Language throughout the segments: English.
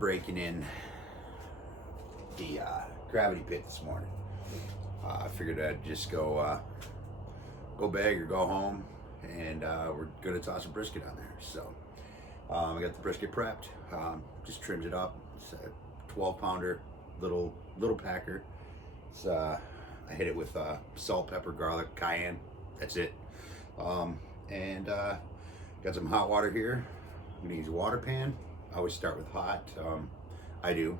breaking in the gravity pit this morning. I figured I'd just go big or go home, and we're gonna toss a brisket on there. So I got the brisket prepped, just trimmed it up. It's a 12-pounder, little packer. It's, I hit it with salt, pepper, garlic, cayenne. That's it. And got some hot water here. I'm gonna use a water pan. I always start with hot. I do,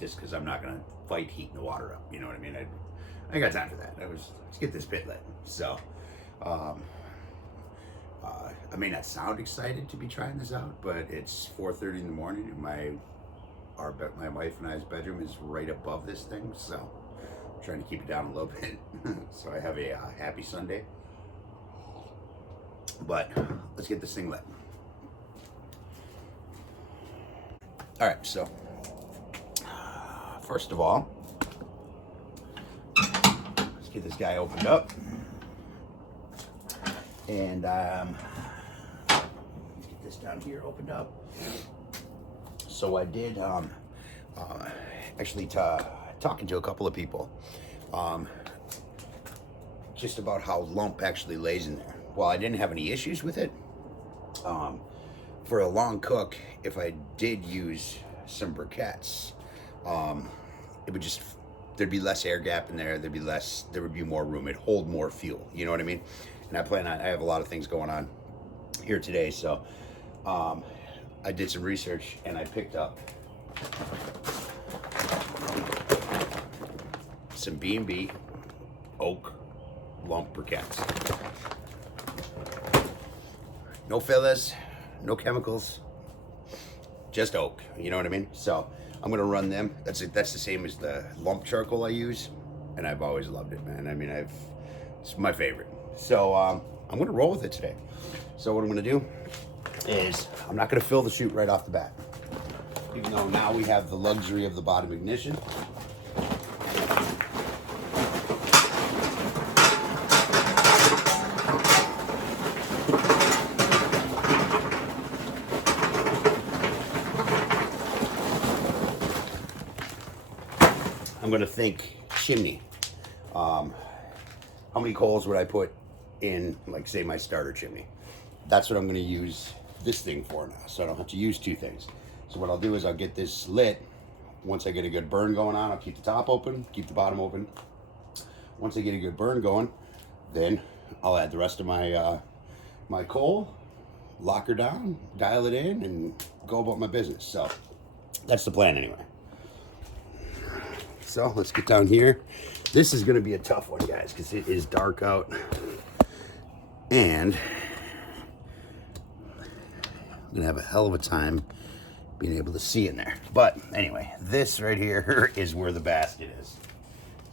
just because I'm not gonna fight heating the water up. You know what I mean? I ain't got time for that. Let's get this pit lit. So, I may not sound excited to be trying this out, but it's 4:30 in the morning, and my wife and I's bedroom is right above this thing, so I'm trying to keep it down a little bit. So I have a happy Sunday. But let's get this thing lit. All right, so first of all, let's get this guy opened up. And let's get this down here opened up. So I did actually talking to a couple of people just about how lump actually lays in there. Well, I didn't have any issues with it. For a long cook, if I did use some briquettes, it would just, there'd be less air gap in there. There would be more room. It'd hold more fuel. You know what I mean? And I have a lot of things going on here today. So I did some research, and I picked up some B&B oak lump briquettes. No fillers, no chemicals, just oak. You know what I mean? So I'm gonna run them. That's the same as the lump charcoal I use, and I've always loved it, man. I mean, it's my favorite. So I'm gonna roll with it today. So what I'm gonna do is I'm not gonna fill the chute right off the bat, even though now we have the luxury of the bottom ignition. I'm gonna think chimney. How many coals would I put in, like, say, my starter chimney? That's what I'm gonna use this thing for now, so I don't have to use two things. So what I'll do is I'll get this lit. Once I get a good burn going on, I'll keep the top open, keep the bottom open. Once I get a good burn going, then I'll add the rest of my my coal, lock her down, dial it in, and go about my business. So that's the plan anyway. So let's get down here. This is gonna be a tough one, guys, because it is dark out, and I'm gonna have a hell of a time being able to see in there. But anyway, this right here is where the basket is.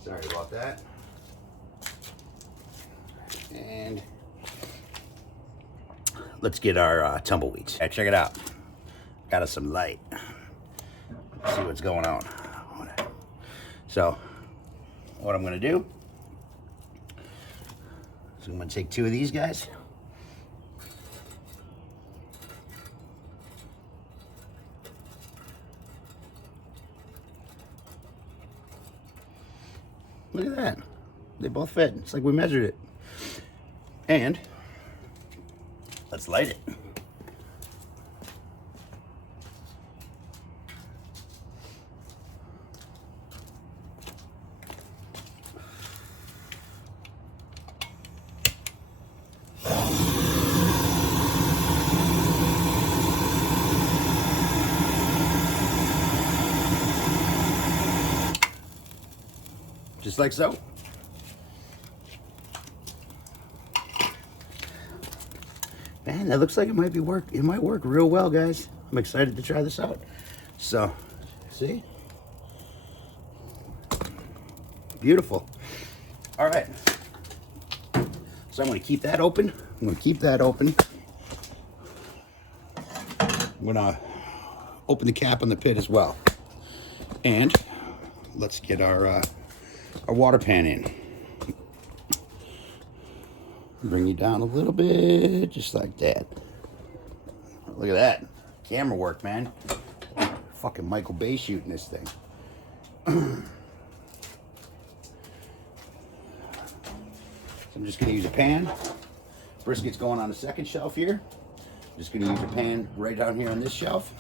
Sorry about that. And let's get our tumbleweeds. Hey, check it out. Got us some light. Let's see what's going on. So what I'm gonna do is I'm gonna take two of these guys. Look at that. They both fit. It's like we measured it. And let's light it. Just like so. Man, that looks like it might work real well, guys. I'm excited to try this out. So, see? Beautiful. All right. So I'm gonna keep that open. I'm gonna open the cap on the pit as well. And let's get our water pan in. Bring you down a little bit, just like that. Look at that. Camera work, man. fucking Michael Bay shooting this thing. So I'm just gonna use a pan. Brisket's going on the second shelf here. Just gonna use a pan right down here on this shelf.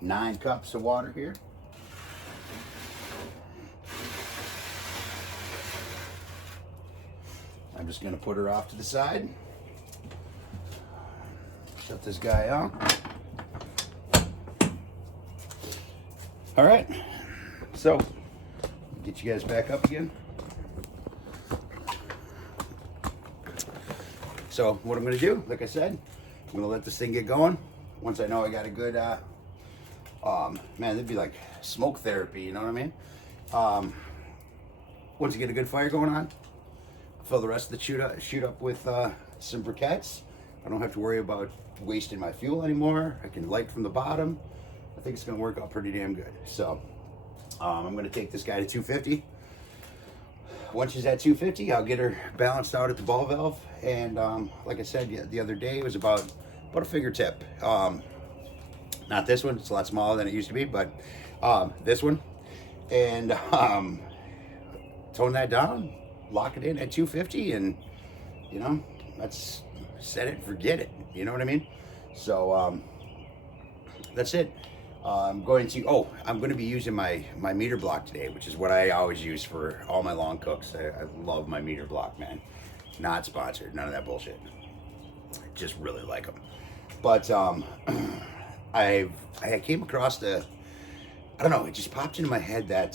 Nine cups of water here. I'm just gonna put her off to the side. Shut this guy off. All right, so get you guys back up again. So what I'm gonna do, like I said, I'm gonna let this thing get going. Once I know I got a good, man, it'd be like smoke therapy, you know what I mean? Once you get a good fire going on, fill the rest of the chute up with some briquettes. I don't have to worry about wasting my fuel anymore. I can light from the bottom. I think it's gonna work out pretty damn good. So I'm gonna take this guy to 250. Once she's at 250, I'll get her balanced out at the ball valve. And like I said the other day, it was about a fingertip. Not this one, it's a lot smaller than it used to be, but this one. And tone that down, lock it in at 250, and you know, let's set it and forget it. You know what I mean? So that's it. I'm going to be using my meter block today, which is what I always use for all my long cooks. I love my meter block, man. Not sponsored, none of that bullshit. Just really like them. But I came across I don't know, it just popped into my head that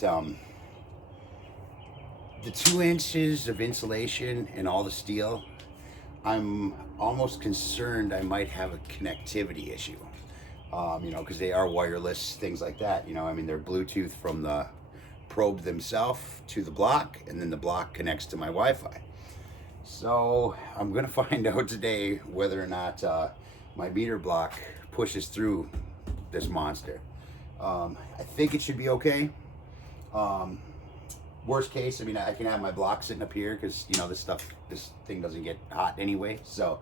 the 2 inches of insulation and all the steel, I'm almost concerned I might have a connectivity issue. You know, because they are wireless, things like that. You know, I mean, they're Bluetooth from the probe themselves to the block, and then the block connects to my Wi-Fi. So I'm gonna find out today whether or not my meter block pushes through this monster. I think it should be okay. Worst case, I mean, I can have my block sitting up here because, you know, this thing doesn't get hot anyway. So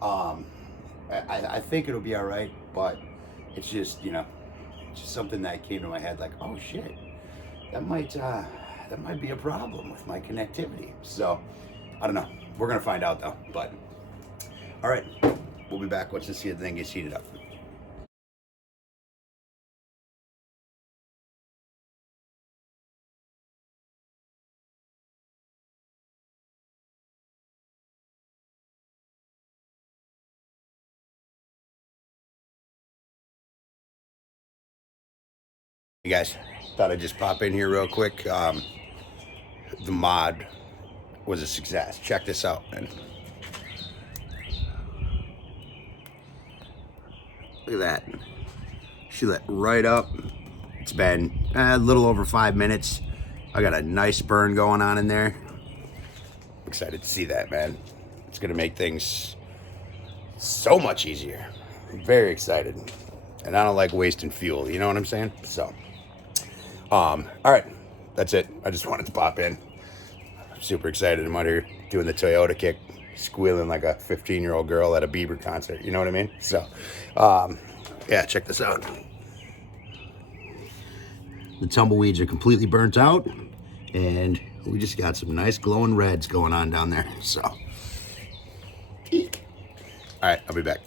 I think it'll be all right, but it's just, you know, just something that came to my head like, oh shit, that might be a problem with my connectivity. So I don't know. We're gonna find out though. But all right, we'll be back once this thing gets heated up. Hey guys, thought I'd just pop in here real quick. The mod was a success. Check this out, man. Look at that. She lit right up. It's been a little over 5 minutes. I got a nice burn going on in there. Excited to see that, man. It's gonna make things so much easier. I'm very excited. And I don't like wasting fuel, you know what I'm saying? So, all right, that's it. I just wanted to pop in. I'm super excited. I'm out here doing the Toyota kick, squealing like a 15-year-old girl at a Bieber concert, you know what I mean? So, yeah, check this out. The tumbleweeds are completely burnt out, and we just got some nice glowing reds going on down there, so. All right, I'll be back.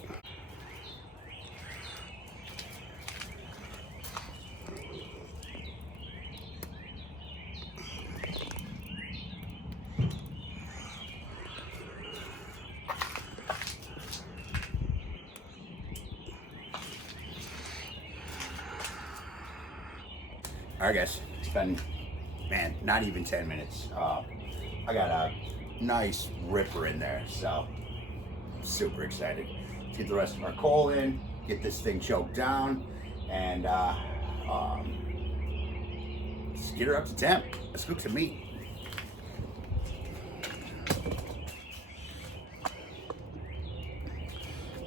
All right, guys, it's been, man, not even 10 minutes. I got a nice ripper in there, so I'm super excited. Let's get the rest of our coal in, get this thing choked down, and let's get her up to temp. Let's cook some meat.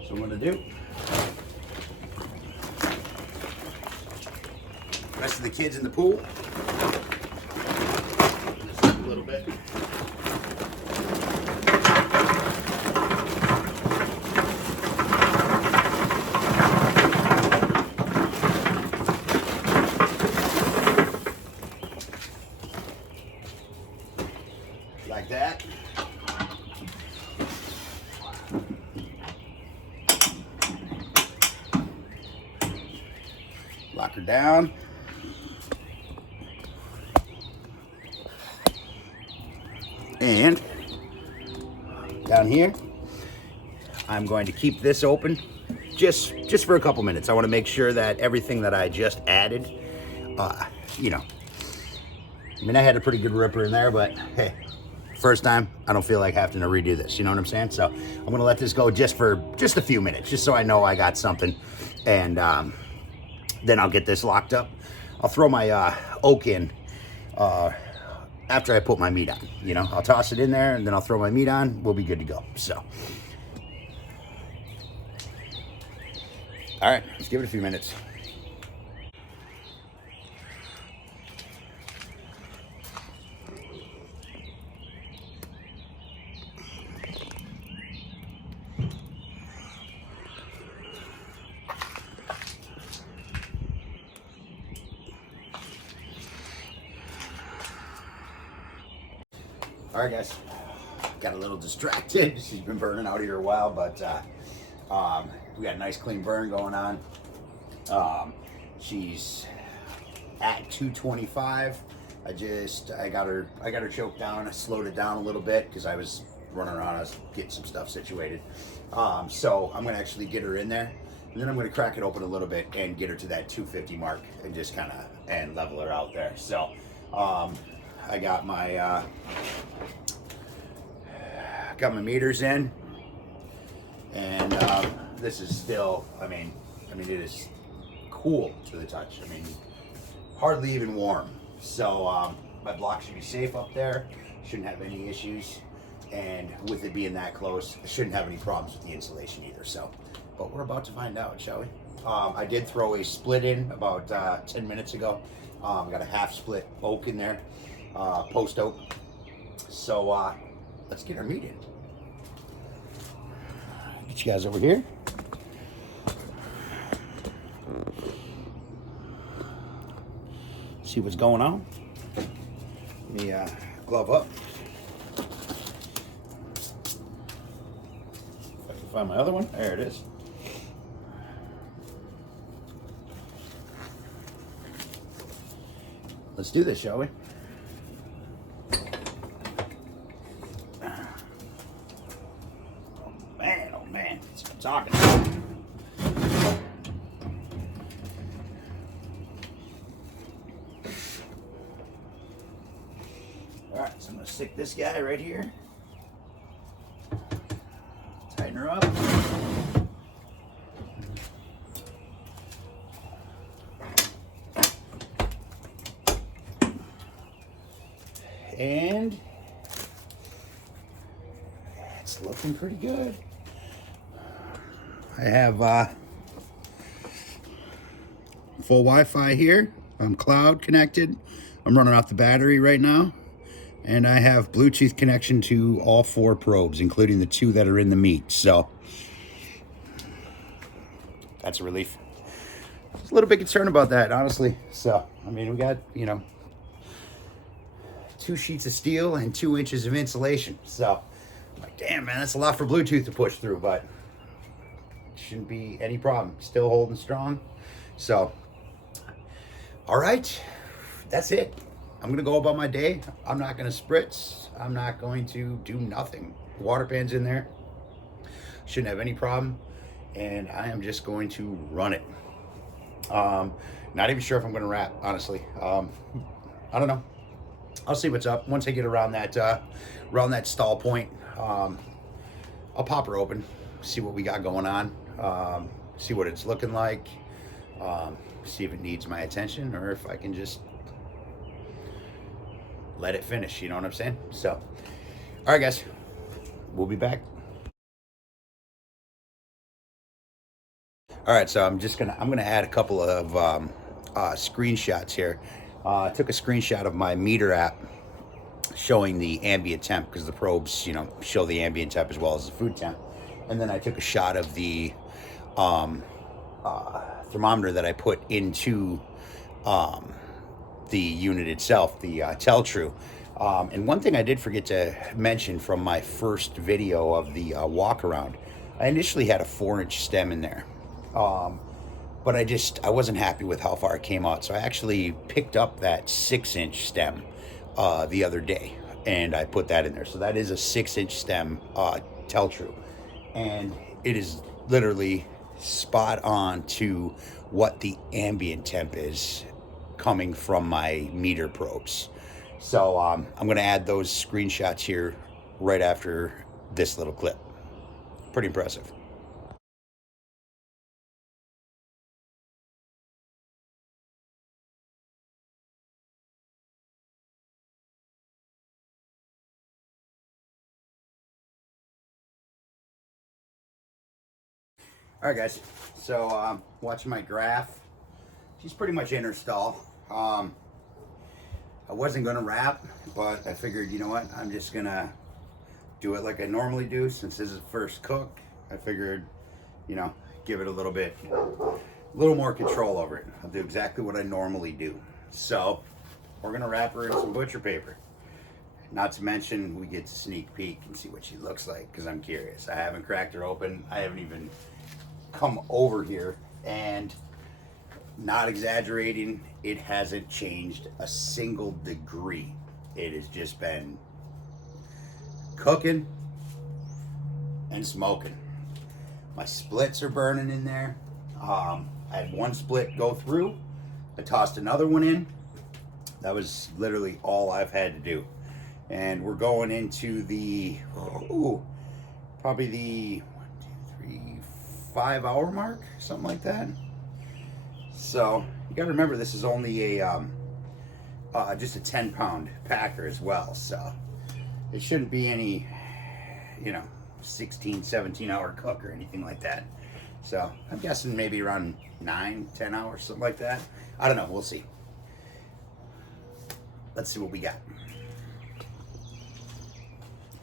So what I'm gonna do, Rest of the kids in the pool. Just a little bit. Like that. Lock her down. And down here, I'm going to keep this open just for a couple minutes. I want to make sure that everything that I just added, you know, I mean, I had a pretty good ripper in there, but hey, first time, I don't feel like having to redo this. You know what I'm saying? So I'm going to let this go just for a few minutes, just so I know I got something. And then I'll get this locked up. I'll throw my oak in after I put my meat on. You know, I'll toss it in there and then I'll throw my meat on. We'll be good to go. So, all right, let's give it a few minutes. All right, guys, got a little distracted. She's been burning out here a while, but we got a nice clean burn going on. She's at 225. I got her choked down. I slowed it down a little bit because I was running around. I was getting some stuff situated. So I'm gonna actually get her in there, and then I'm gonna crack it open a little bit and get her to that 250 mark and just kind of and level her out there. So I got my meters in, and this is still, I mean it is cool to the touch. I mean, hardly even warm. So my block should be safe up there. Shouldn't have any issues, and with it being that close, I shouldn't have any problems with the insulation either. So, but we're about to find out, shall we? I did throw a split in about 10 minutes ago. Got a half split oak in there. Post oak. So let's get our meat in. Get you guys over here. See what's going on. Let me glove up. If I can find my other one. There it is. Let's do this, shall we? Oh man, that's what I'm talking about. All right, so I'm gonna stick this guy right here. Tighten her up. And it's looking pretty good. I have full Wi-Fi here. I'm cloud connected. I'm running off the battery right now. And I have Bluetooth connection to all 4 probes, including the 2 that are in the meat. So that's a relief. I was a little bit concerned about that, honestly. So, I mean, we got, 2 sheets of steel and 2 inches of insulation. So I'm like, damn, man, that's a lot for Bluetooth to push through, but shouldn't be any problem. Still holding strong. So, all right, that's it. I'm gonna go about my day. I'm not gonna spritz. I'm not going to do nothing. Water pan's in there. Shouldn't have any problem. And I am just going to run it. Not even sure if I'm gonna wrap, honestly. I don't know. I'll see what's up. Once I get around that stall point, I'll pop her open, see what we got going on, see what it's looking like, see if it needs my attention or if I can just let it finish, you know what I'm saying? So, all right, guys, we'll be back. All right, so I'm gonna add a couple of screenshots here. I took a screenshot of my meter app showing the ambient temp, because the probes, you know, show the ambient temp as well as the food temp. And then I took a shot of the thermometer that I put into the unit itself, the Tell-Tru. And one thing I did forget to mention from my first video of the walk around, I initially had a 4-inch stem in there. But I wasn't happy with how far it came out. So I actually picked up that 6-inch stem the other day, and I put that in there. So that is a 6-inch stem Tell-Tru. And it is literally spot on to what the ambient temp is coming from my meter probes. So I'm going to add those screenshots here right after this little clip. Pretty impressive. All right, guys. So watching my graph. She's pretty much in her stall. I wasn't gonna wrap, but I figured, you know what? I'm just gonna do it like I normally do. Since this is first cook, I figured, you know, give it a little more control over it. I'll do exactly what I normally do. So we're gonna wrap her in some butcher paper. Not to mention, we get to sneak peek and see what she looks like, because I'm curious. I haven't cracked her open. I haven't even come over here, and not exaggerating, it hasn't changed a single degree. It has just been cooking and smoking. My splits are burning in there. I had one split go through. I tossed another one in. That was literally all I've had to do. And we're going into the, probably the 5-hour mark, something like that. So you gotta remember, this is only a just a 10-pound packer as well, so it shouldn't be any, you know, 16-17 hour cook or anything like that. So I'm guessing maybe around 9-10 hours, something like that. I don't know, we'll see. Let's see what we got.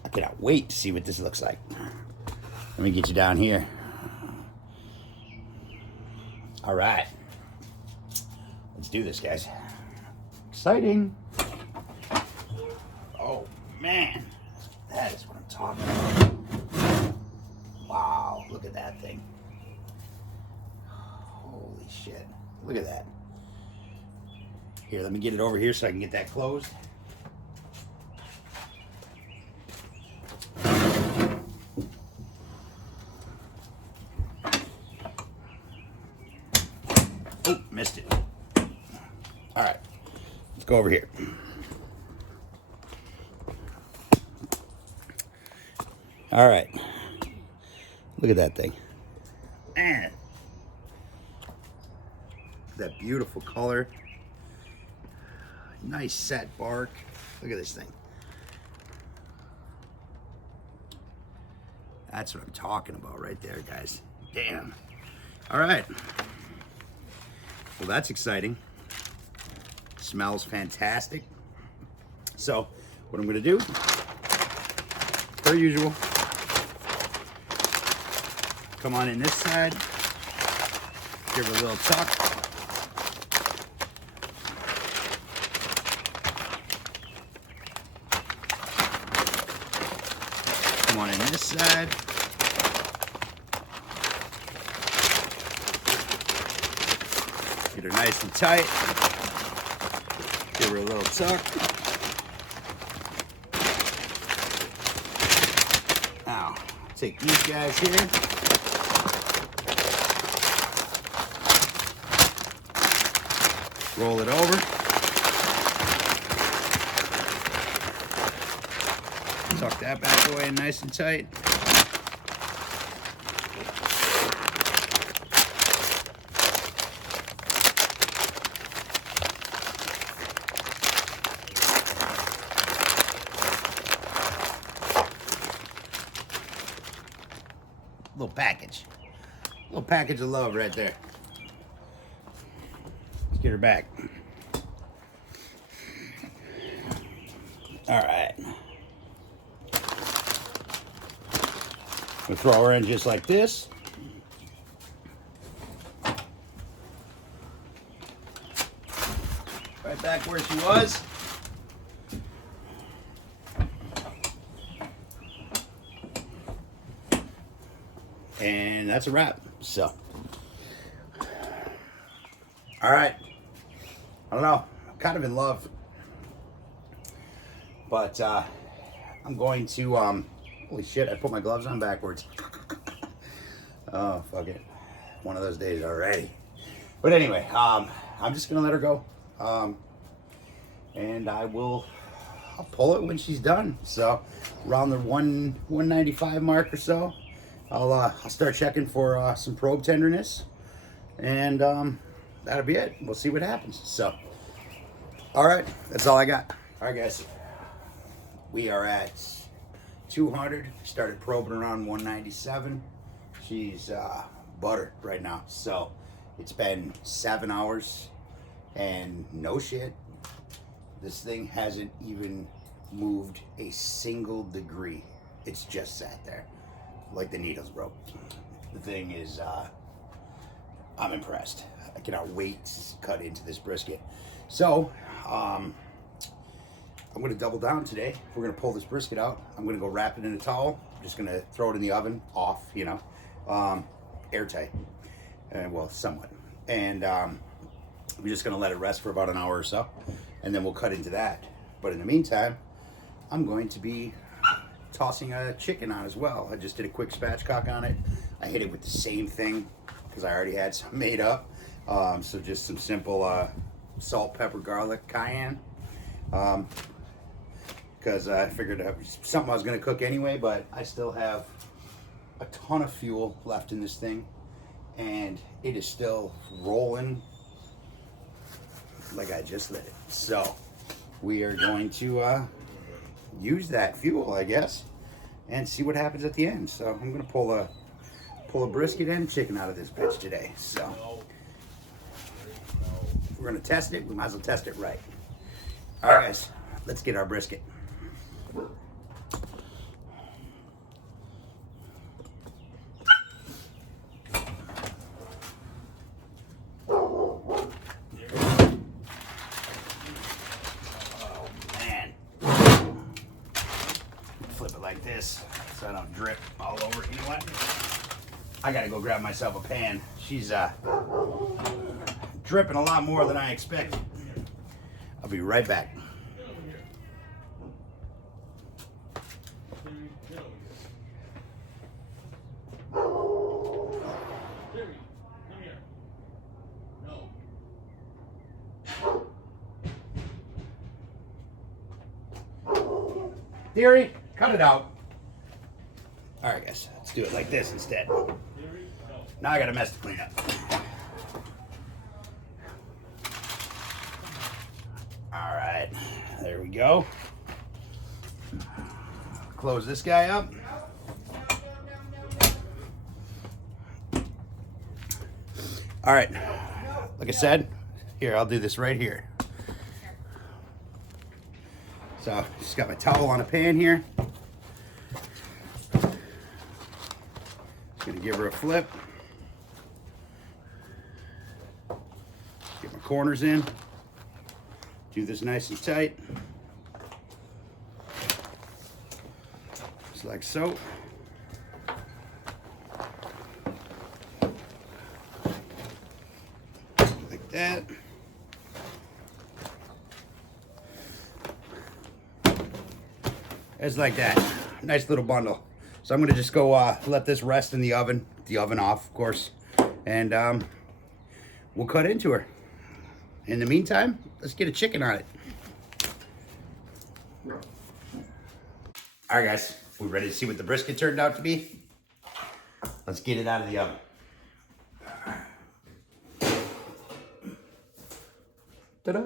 I cannot wait to see what this looks like. Let me get you down here. All right, let's do this, guys. Exciting. Oh man, that is what I'm talking about. Wow, look at that thing. Holy shit, look at that. Here, let me get it over here so I can get that closed. Oh, missed it. All right, let's go over here. All right, look at that thing. Man, that beautiful color. Nice set bark. Look at this thing. That's what I'm talking about right there, guys. Damn. All right. Well, that's exciting. Smells fantastic. So, what I'm gonna do, per usual, come on in this side, give her a little tuck. Come on in this side. Get her nice and tight. Give her a little tuck. Now, take these guys here. Roll it over. Tuck that back away nice and tight. Little package of love right there. Let's get her back. All right. We'll throw her in just like this. Right back where she was. And that's a wrap. So, all right. I don't know. I'm kind of in love, but I'm going to. Holy shit! I put my gloves on backwards. Oh fuck it! One of those days already. But anyway, I'm just gonna let her go, and I'll pull it when she's done. So around the 195 mark or so. I'll start checking for some probe tenderness, and that'll be it. We'll see what happens. So, all right, that's all I got. All right, guys, we are at 200. Started probing around 197. She's buttered right now. So it's been 7 hours, and no shit, this thing hasn't even moved a single degree. It's just sat there. Like the needles broke. The thing is, I'm impressed. I cannot wait to cut into this brisket. So, I'm going to double down today. We're going to pull this brisket out. I'm going to go wrap it in a towel. I'm just going to throw it in the oven, off, you know, airtight. Well, somewhat. And we're just going to let it rest for about an hour or so. And then we'll cut into that. But in the meantime, I'm going to be tossing a chicken on as well. I just did a quick spatchcock on it. I hit it with the same thing because I already had some made up. So just some simple salt, pepper, garlic, cayenne. Because I figured it was something I was going to cook anyway, but I still have a ton of fuel left in this thing. And it is still rolling like I just lit it. So we are going to use that fuel, I guess, and see what happens at the end. So I'm gonna pull a brisket and chicken out of this bitch today. So if we're gonna test it, we might as well test it right. All right, guys, let's get our brisket. This so I don't drip all over. You know what? I gotta go grab myself a pan. She's dripping a lot more than I expected. I'll be right back. Theory, cut it out. All right, guys, let's do it like this instead. Now I got a mess to clean up. All right, there we go. Close this guy up. All right, like I said, here, I'll do this right here. So, just got my towel on a pan here. Gonna give her a flip. Get my corners in. Do this nice and tight. Just like so. Like that. It's like that. Nice little bundle. So I'm gonna just go let this rest in the oven off, of course, and we'll cut into her. In the meantime, let's get a chicken on it. All right, guys, we ready to see what the brisket turned out to be? Let's get it out of the oven. Ta-da!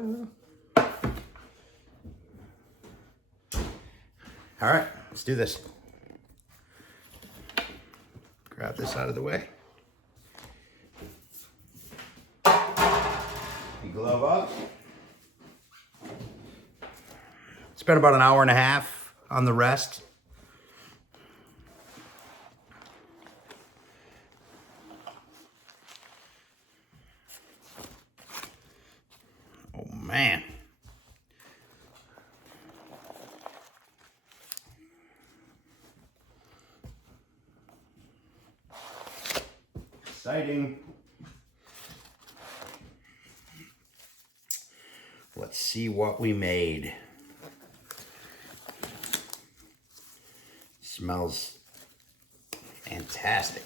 All right, let's do this. Grab this out of the way. glove up. Spent about an hour and a half on the rest. Oh man. Exciting. Let's see what we made. Smells fantastic.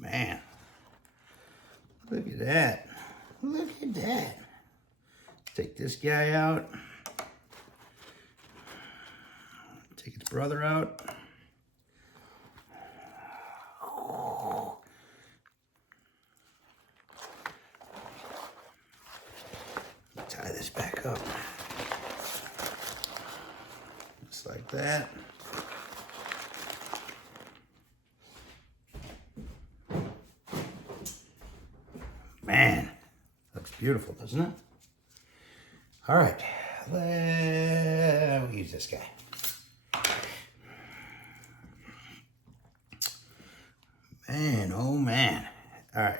Man, look at that. Look at that. Take this guy out. Take its brother out. Oh. Tie this back up. Just like that. Man, looks beautiful, doesn't it? All right, let's use this guy. Man, oh man. All right.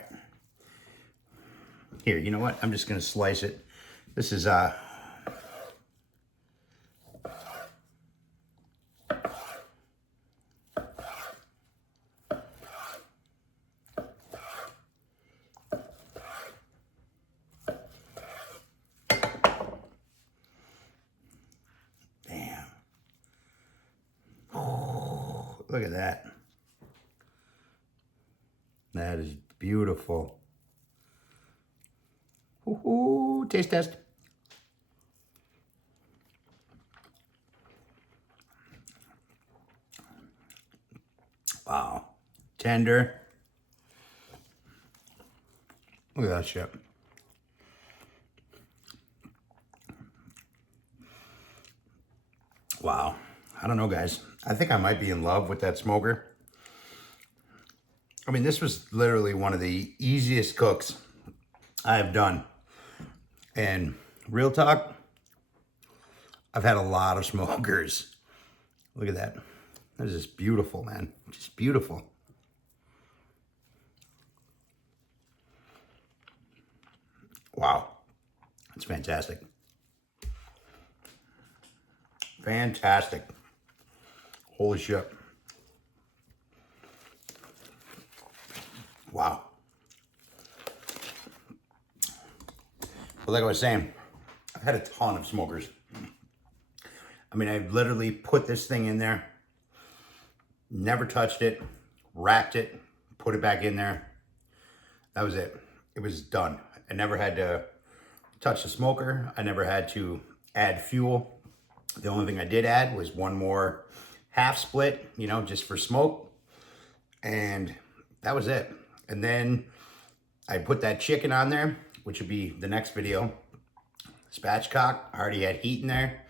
Here, you know what? I'm just gonna slice it. This is look at that. That is beautiful. Ooh, taste test. Wow. Tender. Look at that shit. Wow. I don't know, guys. I think I might be in love with that smoker. I mean, this was literally one of the easiest cooks I have done. And real talk, I've had a lot of smokers. Look at that. That is just beautiful, man. Just beautiful. Wow. That's fantastic. Fantastic. Holy shit. Wow. But like I was saying, I've had a ton of smokers. I mean, I've literally put this thing in there, never touched it, wrapped it, put it back in there. That was it. It was done. I never had to touch the smoker. I never had to add fuel. The only thing I did add was one more half split, you know, just for smoke. And that was it. And then I put that chicken on there, which would be the next video. Spatchcock, I already had heat in there.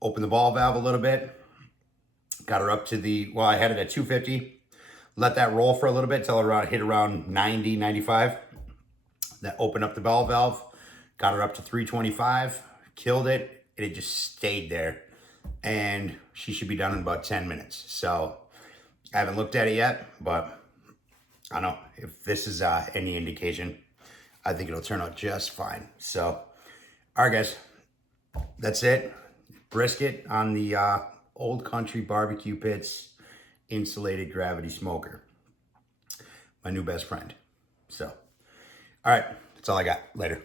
Opened the ball valve a little bit. Got her up to the, well, I had it at 250. Let that roll for a little bit till it hit around 90, 95. Then opened up the ball valve. Got her up to 325. Killed it. It just stayed there. And she should be done in about 10 minutes. So I haven't looked at it yet, but I don't know if this is any indication. I think it'll turn out just fine. So, all right, guys, that's it. Brisket on the Old Country Barbecue Pits Insulated Gravity Smoker. My new best friend. So, all right, that's all I got. Later.